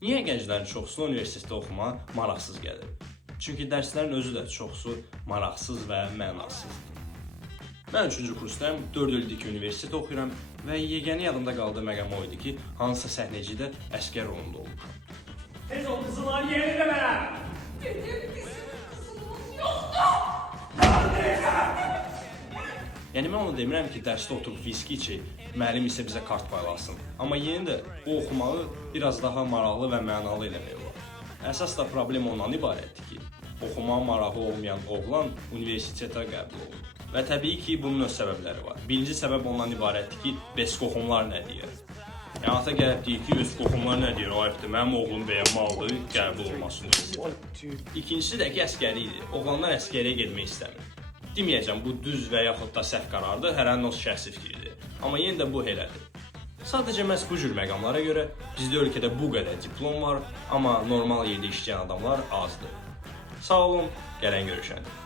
Niyə gənclərin çoxsuna universitetdə oxumağa maraqsız gəlir? Çünki dərslərin özü də çoxsu maraqsız və mənasızdır. Mən 3-cü kursdayım, 4 ildir ki, universitet oxuyuram və yeganə yadımda qaldığı məqam o idi ki, hansısa səhnəcidə əsgər rolunda olmuşam. Tez ol kızılar yerine mənə! Benim bizim kızımız yoktu. Yəni mən onu demirəm ki, dərsdə oturub viski içək, müəllim isə bizə kart paylasın. Amma yenə də o oxumağı biraz daha maraqlı və mənalı eləmək olar. Əsas da problem ondan ibarətdir ki, oxumağa marağı olmayan oğlan universitetə qəbul olunur. Və təbii ki, bunun öz səbəbləri var. Birinci səbəb ondan ibarətdir ki, bəs qoxumlar nə deyər? Yəni ata gəlib deyir ki, öz qoxumlar nə deyir? Ayıbdır, mənim oğlum bəyənməlidir, qəbul olmasın universitetə. İkincisi də ki, əsgərlikdir. Oğlanlar əsgəriyə getmək istəmir. Deməyəcəm, bu düz və yaxud da səhv qərardır, hər hansı bir şəxsi fikirdir. Amma yenə də bu elədir. Sadəcə məhz bu cür məqamlara görə bizdə ölkədə bu qədər diplom var, amma normal yerdə işləyən adamlar azdır. Sağ olun, gələn görüşəndə.